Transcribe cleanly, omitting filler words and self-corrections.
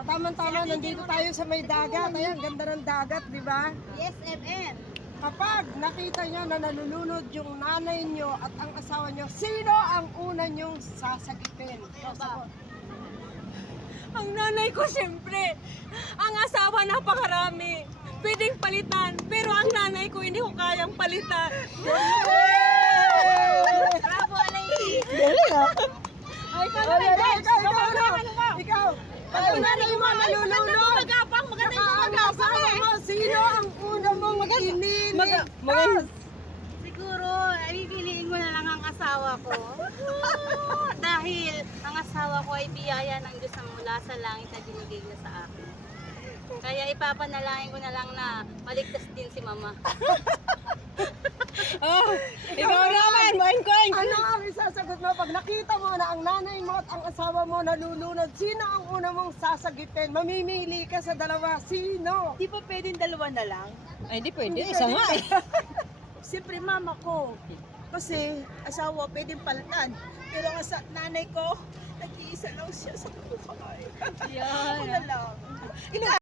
O, tama-tama, nandito tayo sa may dagat. Ayan, ganda ng dagat, di ba? Yes, MN. Kapag nakita nyo na nalulunod yung nanay nyo at ang asawa nyo, sino ang una nyong sasagipin? Ang nanay ko siyempre. Ang asawa napakarami. Pwedeng palitan. Pero ang nanay ko hindi ko kayang palitan. Bravo, Alay. Ay, Ikaw! Pag ang nanay mo nalulunod, Magapang, maganda saka ang asawa mo, sino ang una mong ininin? Siguro, ay pipiliin mo na lang ang asawa ko. Dahil ang asawa ko ay biyaya ng Diyos ang mula sa langit na binigay niya sa akin. Kaya ipapanalangin ko na lang na maligtas din si Mama. Ikaw naman, Moinkoin. Ano ang isasagot mo pag nakita mo na ang nanay mo at ang asawa mo nalulunod? Sino ang una mong sasagipin? Mamimili ka sa dalawa. Sino? Di ba pwedeng dalawa na lang? Ay, hindi pwede. Isa nga eh. Siyempre mama ko. Kasi asawa pwedeng palitan. Pero ang nanay ko, nag-iisa lang siya sa buhay. Ako na lang.